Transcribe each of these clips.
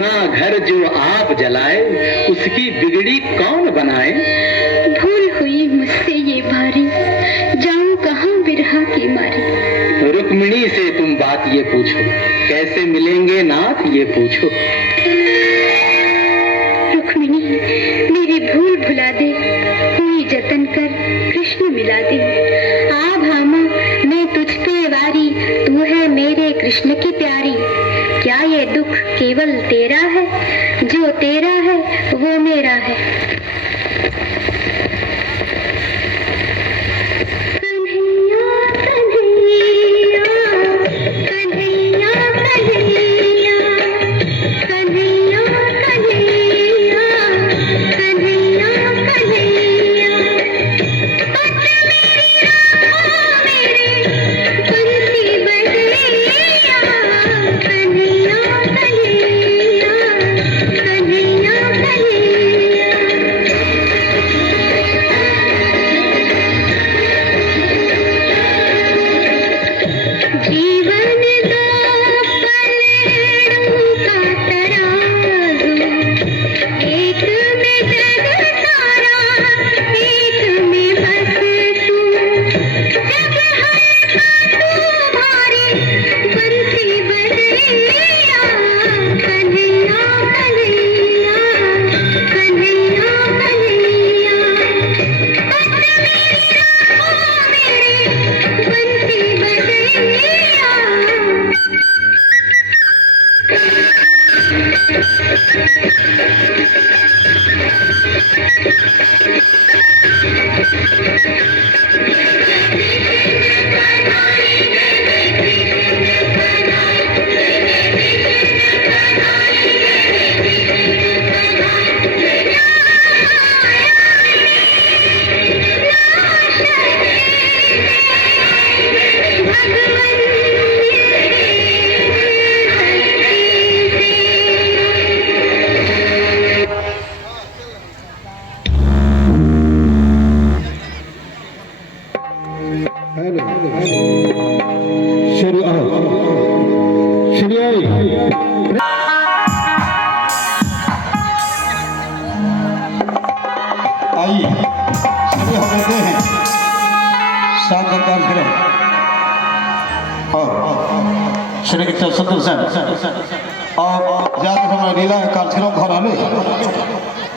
अपना घर जो आप जलाए, उसकी बिगड़ी कौन बनाए। भूल हुई मुझसे ये भारी, जाऊं कहाँ बिरहा की मारी। रुक्मिणी से तुम बात ये पूछो, कैसे मिलेंगे नाथ ये पूछो। रुक्मिणी मेरी भूल भुला दे, हुई जतन कर कृष्ण मिला दे। आ भामा मैं तुझ पे वारी, तू है मेरे कृष्ण की प्यारी। क्या ये दुख केवल तेरा है, जो तेरा है वो मेरा है।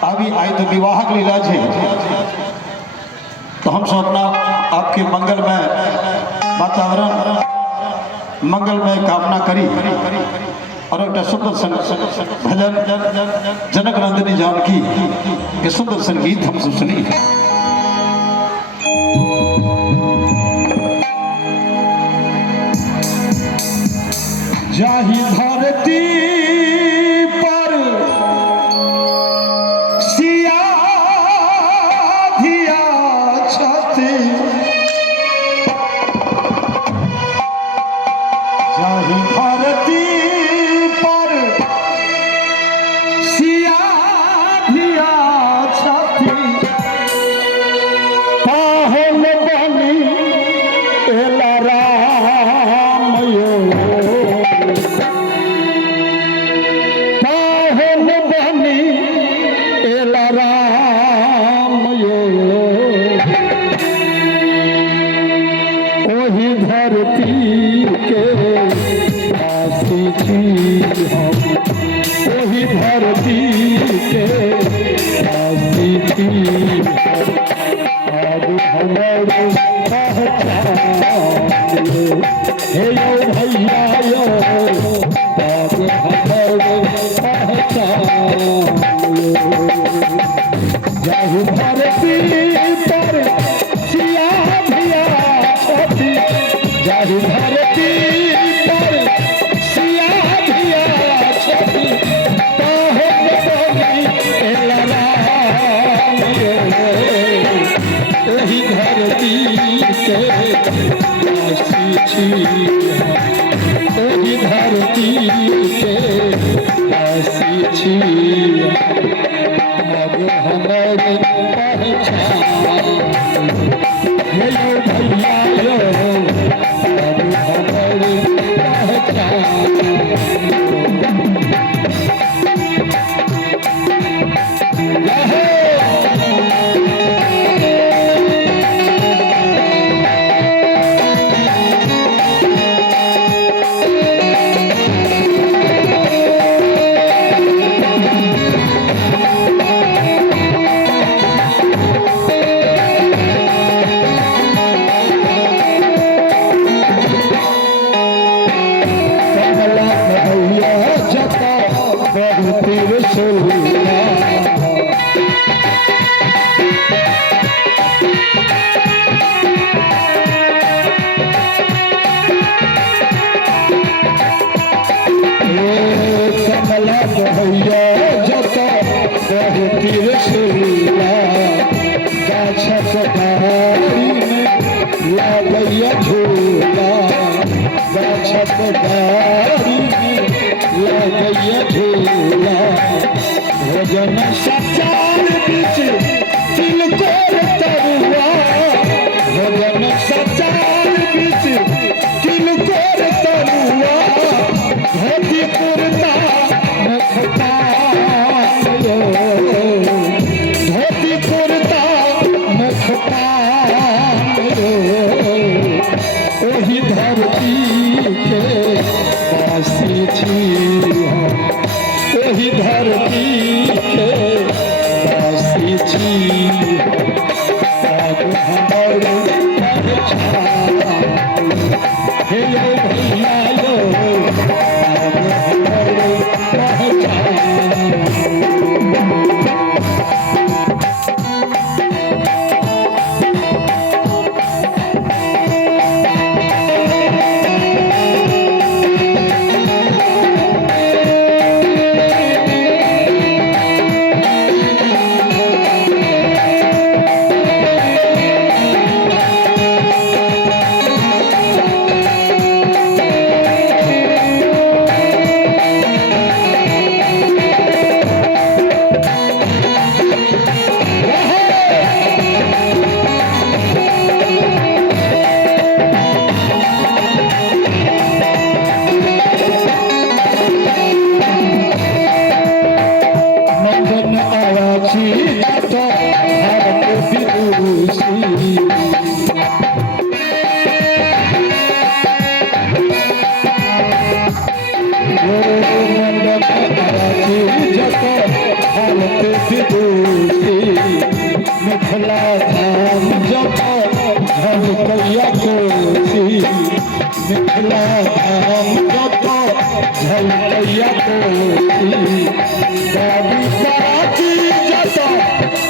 अभी आई तो विवाह के लीला है, तो हम सब अपना आपके मंगलमय वातावरण, मंगलमय कामना करी और एक सुंदर भजन जनक नंदिनी जानकी के सुंदर संगीत हम सब सुनी। जाहि धरती पर सिया धिया छथि, जाहि धरती पर सिया धिया छथि, पाहुन बनी एला राम यो। हे यो भैया यो बाग हमर पहचान, जाहु धरती पर सिया धिया छथि, जाहु धरती पर सिया धिया छथि, पाहुन बनी एला राम यो। एहि धरती के ओहि धरती के दासी छी, अब हमर पहचान, हे यो भैया यो अब हमर पहचान। कमला कहैया जत बहुत रसोईला गाछक डारी में लागैया झूला गाछक डारी में लागैया झूला भोजन सचार बीच तिलकोर तरुआ भोजन सचार बीच तिलकोर तरुआ धोती कुर्ता मुखपायो धोती कुर्ता मुखपायो ओही धरती के वासी छी ओही धरती के वासी छी अब हमर पहचान हे यो भैया यो अब हमर पहचान मिथिला धाम जप झलकैया कोसी मिथिला धाम जप झलकैया कोसी बाबी बाराती जत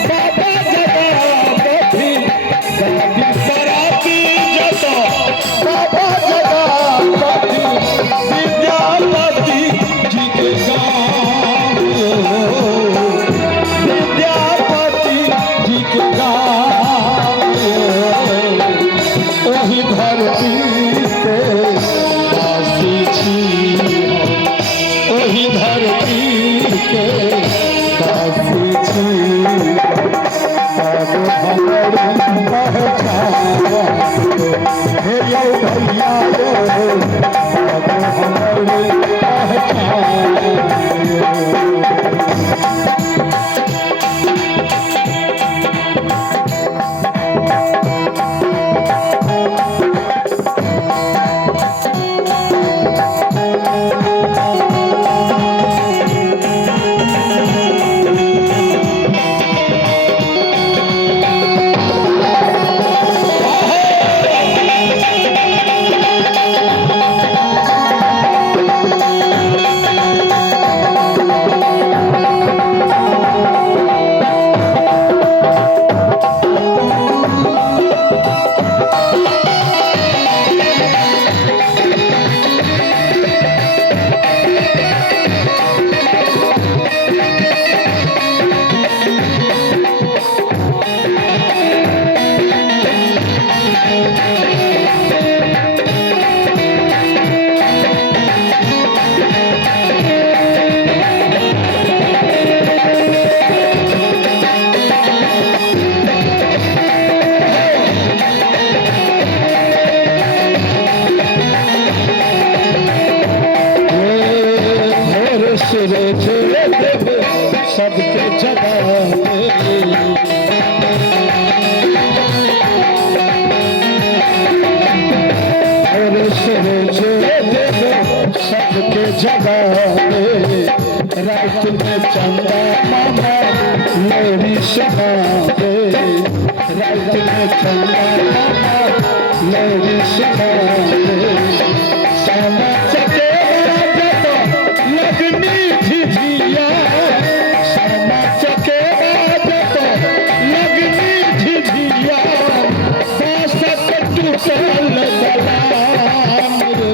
बाबा जगह बाबी बाराती जत बाबा जगह विद्यापति जी के गाँव विद्यापति जी के गाँव ओही धरती के वासी छी ओही धरती के वासी छी अब हमर पहचान हे यौ भैया यो अब हमर पहचान सबके जगह सबके जगह रात में चंदा मामा मेरी सभा रात में चंदा मामा मेरी सभा सामा चकेरा लगनी झिझिया सामा चकेरा लगनी झिझिया बासक टूटल गलाम रे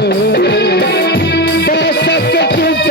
बासक टूटल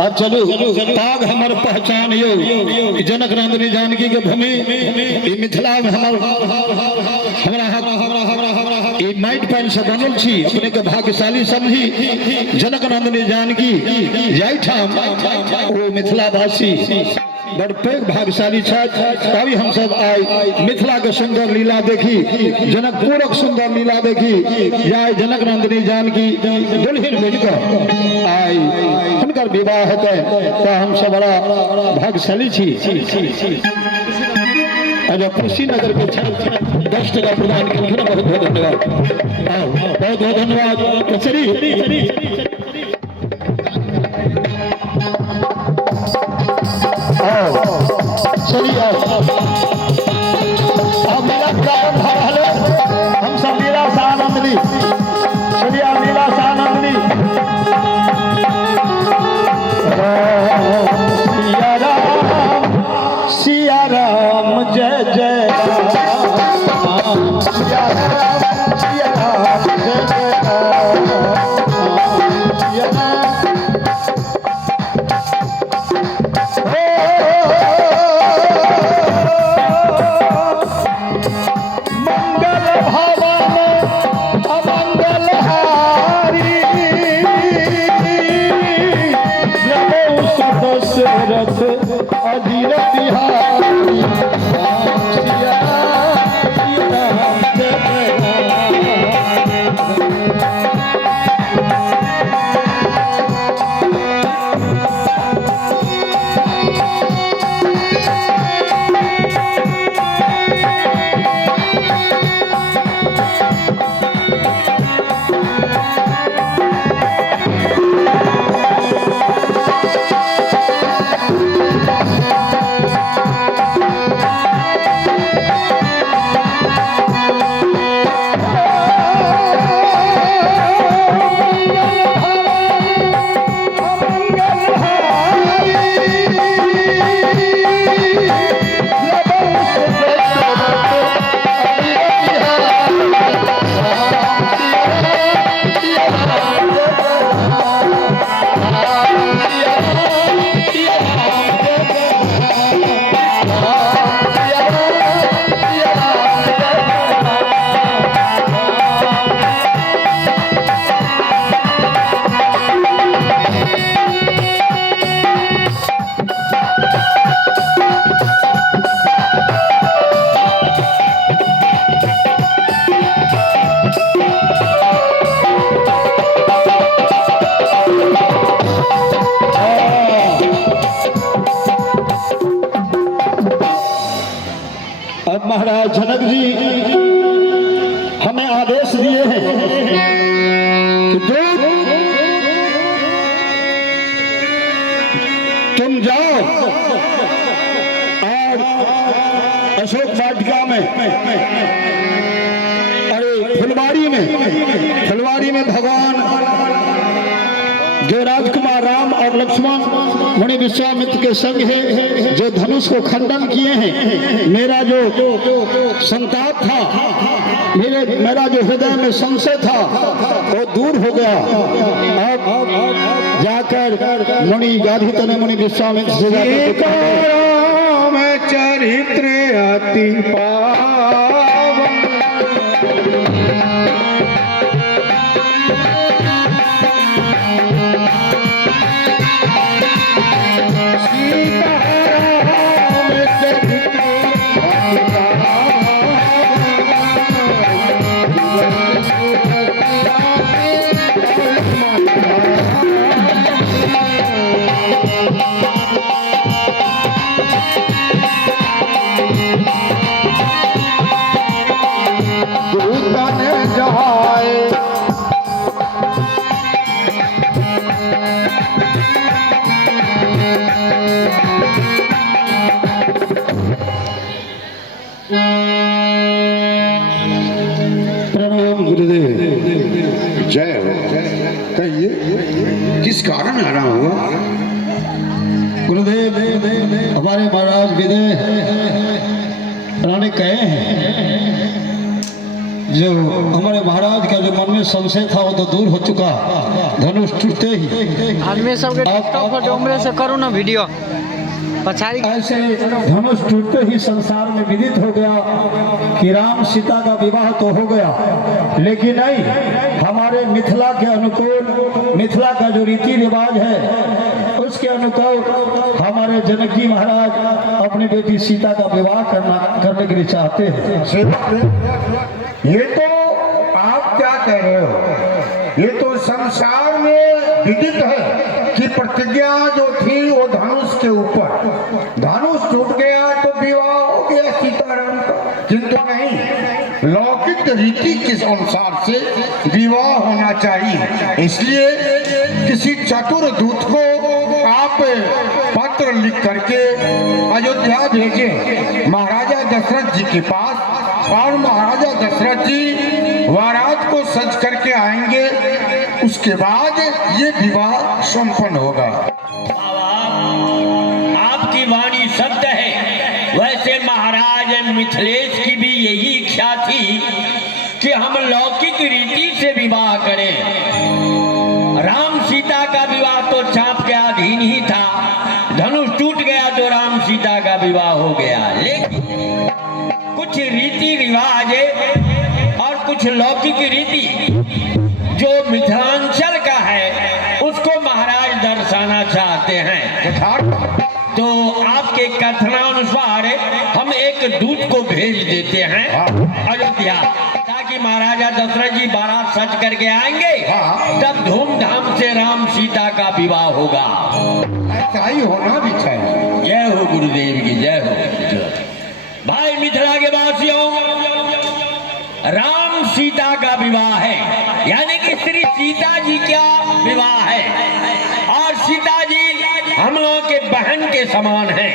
अब चलो ताग हमार पहचान यो जनक नंदिनी जानकी के भूमि ई मिथिला में हमरा ई माइट पैन से बनल छी अपने के भाग्यशाली समझी जनक नंदिनी जानकी जाई ठाम ओ मिथिला वासी बड़ पैघ भाग्यशाली तभी हम सब आई मिथिला के सुंदर लीला देखी जनकपुरक सुंदर लीला देखी जाय जनक नंदिनी जानकी दुल्हन बनकर आई हुनकर विवाह हेतै तो हम सब बड़ा भाग्यशाली छी। कुशीनगर के 10 टका प्रदान किया बहुत बहुत धन्यवाद बहुत बहुत धन्यवाद। चलिए चलिए अब मेरा प्रारंभ हो रहा है हम सब लीला से आनंद ली। चलिए लीला से आनंद ली। सिया राम जय जय राम सिया राम जय जय अधीर बिहारी सिया राम जय जय अब महाराज जनक जी हमें आदेश दिए हैं कि तुम जाओ और अशोक वाटिका में अरे फुलवाड़ी में भगवान जो राजकुमार राम और लक्ष्मण मुनि विश्वामित्र के संग है जो धनुष को खंडन किए हैं मेरा जो संताप था मेरा जो हृदय में संशय था वो दूर हो गया। अब जाकर मुनि गाधी तने मुनि विश्वामित्र से जाकर चरित्र अति पावन महाराज विदय रानी कहे हैं, जो हमारे महाराज का जो मन में संशय था वो तो दूर हो चुका। धनुष टूटते ही आदमी सबके टिकटॉक पर डोमरे से करो ना वीडियो पछाड़ी। ऐसे धनुष टूटते ही संसार में विदित हो गया कि राम सीता का विवाह तो हो गया, लेकिन नहीं, हमारे मिथिला के अनुकूल, मिथिला का जो रीति रिवाज है उसके अनुकूल हमारे जनक जी महाराज अपनी बेटी सीता का विवाह करने के लिए चाहते हैं। ये तो आप क्या कह रहे हो? ये तो संसार में विदित है कि प्रतिज्ञा जो थी वो धनुष के ऊपर, धनुष टूट गया तो विवाह हो गया सीताराम का, किंतु नहीं, लौकिक रीति के अनुसार से विवाह होना चाहिए। इसलिए किसी चतुर दूत को आप पत्र लिख करके अयोध्या भेजें महाराजा दशरथ जी के पास, और महाराजा दशरथ जी बारात को सज करके आएंगे, उसके बाद ये विवाह संपन्न होगा। आपकी वाणी सत्य है। वैसे महाराज मिथिलेश की भी यही इच्छा थी कि हम लौकिक रीति से विवाह करें। राम सीता का विवाह तो चाप के अधीन ही था, धनुष टूट गया तो राम सीता का विवाह हो गया, लेकिन कुछ रीति रिवाज और कुछ लौकिक रीति जो मिथिलांचल का है उसको महाराज दर्शाना चाहते हैं। तो आपके कथनानुसार हम एक दूत को भेज देते हैं अयोध्या, ताकि महाराजा दशरथ जी बारात सज करके आएंगे, तब धूमधाम से राम सीता का विवाह होगा। ऐसा ही होना भी चाहिए। जय हो गुरुदेव की जय हो। भाई मिथिला के वासियों, राम सीता का विवाह है, यानी कि श्री सीता जी का विवाह है, और सीता जी हम लोगों के बहन के समान हैं।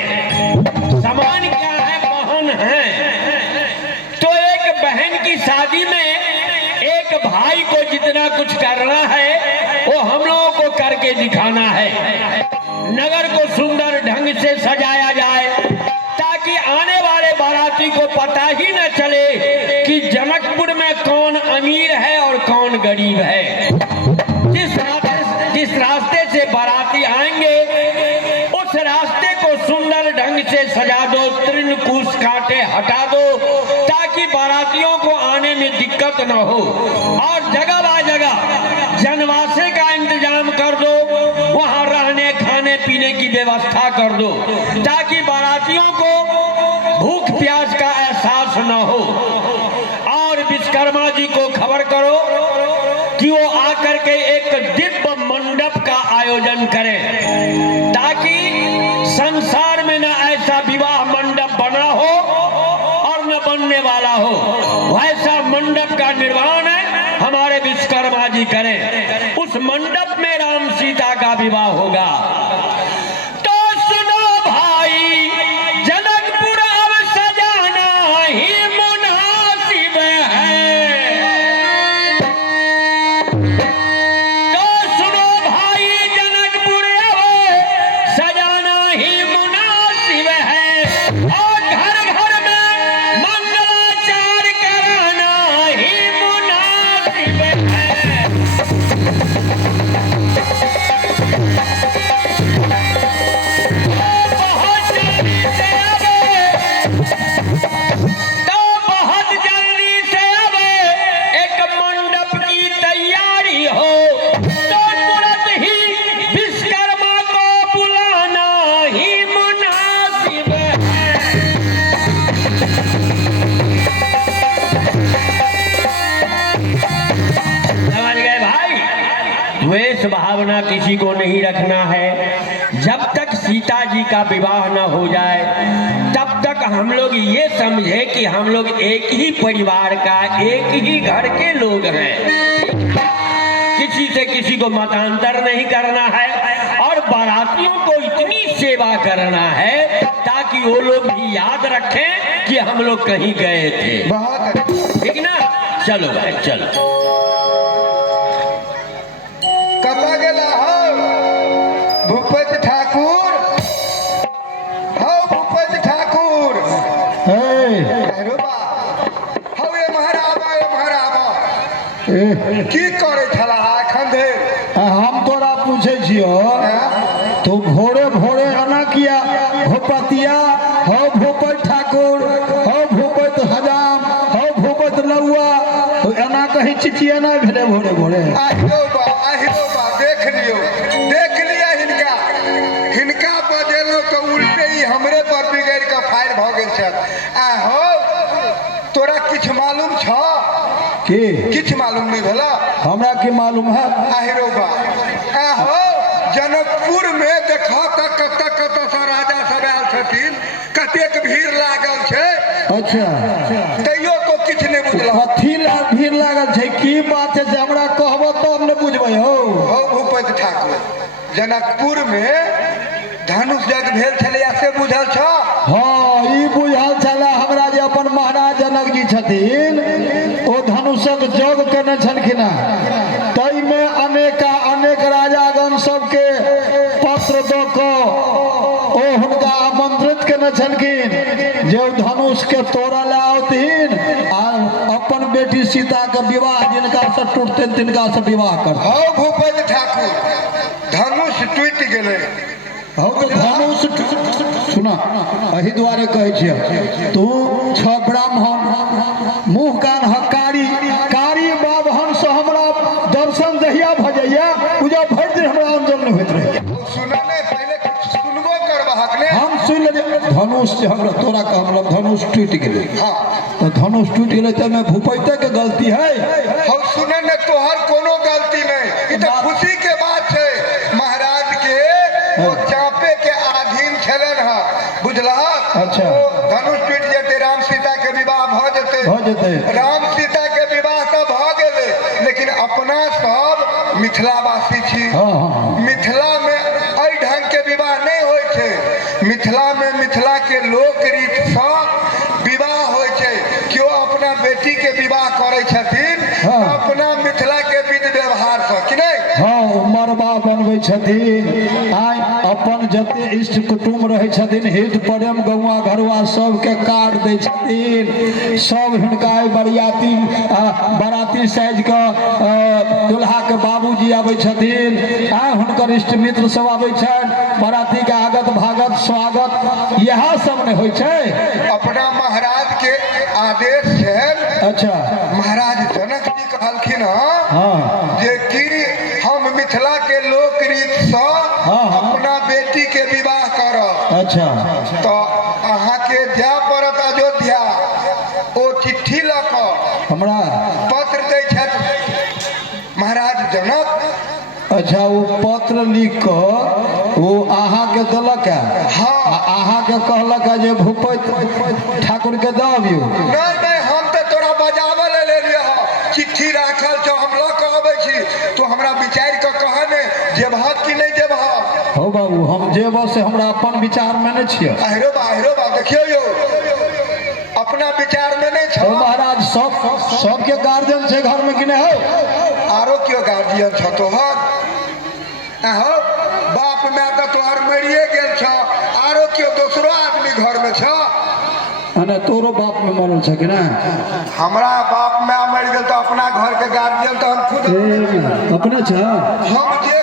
समान क्या है? बहन है। तो एक बहन की शादी में एक भाई को जितना कुछ करना है वो हम लोगों को करके दिखाना है। नगर को सुंदर ढंग से सजाया जाए ताकि आने वाले बाराती को पता ही न चले कि जनकपुर में कौन अमीर है और कौन गरीब है। जिस रास्ते से बाराती आएंगे उस रास्ते को सुंदर ढंग से सजा दो, तृणकुश कांटे हटा दो, ताकि बारातियों को आने में दिक्कत न हो, और जगह जगह जनवासे का इंतजाम कर दो, वहां रहने खाने पीने की व्यवस्था कर दो, ताकि बारातियों को भूख प्यास का एहसास न हो। और विश्वकर्मा जी को खबर करो कि वो आकर के एक दिव्य मंडप का आयोजन करें, ताकि संसार में न ऐसा विवाह मंडप बना हो और न बनने वाला हो, वैसा मंडप का निर्माण है हमारे विश्वकर्मा जी करें। उस मंडप में राम सीता का विवाह होगा। तो सुनो भाई, जनकपुर अब सजाना ही मुनासिब है। तो सुनो भाई, जनकपुर अब सजाना ही मुनासिब है, और घर घर में मंगलाचार कराना ही मुनासिब है। तो बहुत जल्दी से अब एक मंडप की तैयारी हो, तो तुरंत ही विश्वकर्मा को बुलाना ही मुनासिब है। समझ गए भाई? द्वेष भावना किसी को नहीं रखना है। जब तक सीता जी का विवाह न हो जाए तब तक हम लोग ये समझे कि हम लोग एक ही परिवार का, एक ही घर के लोग हैं। किसी से किसी को मतांतर नहीं करना है, और बारातियों को इतनी सेवा करना है ताकि वो लोग भी याद रखें कि हम लोग कहीं गए थे। बहुत अच्छा। ठीक ना? चलो भाई चलो। कता गेला हो भूपत ठाकुर, हो भूपत ठाकुर। की करे छला एखन धरि हम तोरा पूछे छियो तो भोरे भोरे एना किया भूपतिया हो भूपत ठाकुर हो भूपत हजाम हो भूपत लौआ एना कही चिचिया ना भेले भोरे भोरे आहिरो बा देख लियो हिनका हिनका बजेलो तो उल्टे ही हमरे पर बिगड़ के फायर भ गेल छ आ हो तोरा किछ मालूम छ की किछ मालूम नहीं भेला हमरा की मालूम है आहिरो बा आ हो जनकपुर में देखो कत से राजा सब आयल छथिन कतेक भीड़ लागल छै अच्छा तैयो तो किछ नहीं बुझला कथी ला भीड़ लागल छै की बात है जे हमरा कहबो तब ने बुझबै हो भूपति ठाकुर जनकपुर में धनुष यज्ञ भेल छलैया से बुझल छ हाँ ई बुझल छला हमरा जे अपन महाराज जनक जी छथिन ओ धनुषक यज्ञ केने छलखिन तई में अनेक राजागण सबके पत्र दऽ कऽ ओ हुनका आमंत्रित केने छलखिन जे ओ धनुष के तोड़ऽ ले औथिन आ अपन बेटी सीता के विवाह जिनका से टूटतनि तिनका से विवाह करथिन हौ भूपति ठाकुर धनुष टूटि गेलै हौ तो धनुष सुना एहि दुआरे कहै छियै तू छ ब्राह्मण मुँह कान हकारी कारी बाभन से हमरा दर्शन जहिया भ जाइया पूजा भरि दिन हमरा अंजल नहीं होइत रहैया सुना नहीं पहले कुछ सुनबो करबहक ने हम सुन ले धनुष जे हमरा तोरा का हमरा धनुष टूटि गेलै हां तो धनुष टूटि गेलै त में भूपैते के गलती है हौ सुने ने तोहर कोनो गलती नहीं ई त खुशी के बात छै महाराज के ओ चापे के अधीन छलन है बुझलहा अच्छा धनुष टूट जेते राम सीता के विवाह भ जेते राम सीता के विवाह त भ गेलै लेकिन अपना सब मिथिलावासी छी मिथिला में एहि ढंग के विवाह नहीं होय छै मिथिला में मिथिला के लोक रीत सँ विवाह होय छै केओ अपना बेटी के विवाह करे छथिन अपना मिथिला के विधि व्यवहार सँ कि नहीं हाँ मरबा बनबै छथिन आइ अपन जते इष्ट कुटुम्ब रहै छथिन हित प्रेम गौआ घरवा सबके काट दै छथिन सब हिनका बराती साइज के दुल्हा के बाबूजी आबै छथिन हुनकर इष्ट मित्र सब आबै छनि बराती के आगत भागत स्वागत इएह सब ने होइ छै अपना महाराज के आदेश छै अच्छा महाराज जनक जी कहलखिन हाँ जे कि हम मिथिला के लोक रीत सँ अपना बेटी के विवाह करब अच्छा तो अहाँ के जाय पड़त अयोध्या ओ चिट्ठी लऽ कऽ हमरा पत्र दै छथि महाराज जनक अच्छा वो पत्र लिख कऽ वो अहाँ के देलक है हाँ अहाँ के कहलक है जे भूपति ठाकुर के दऽ अबियौ नहीं हम तो तोरा बजावऽ ले लेलियै चिट्ठी राखल छौ हम लऽ कऽ अबै छी तो हमरा विचार कऽ कह ने जेबह कि नहीं जेबह हो बाबू हम जेबह से हमरा अपन विचार में नहीं छियै आहिरो बा देखियो यौ अपना विचार में नहीं छौ महाराज सबके गार्जियन छै घर में कि नहीं हो आरो क्यों गार्जियन छौ तोहर आहो बाप माय तो तोहर मरिए गेल छौ आरो क्यों दूसरो आदमी घर में छौ अने तोरो बाप में मरल छै कि नहीं हमरा बाप माय मर गेल तो अपना घर के गार्जियन तो हम खुद अपने छ हम जे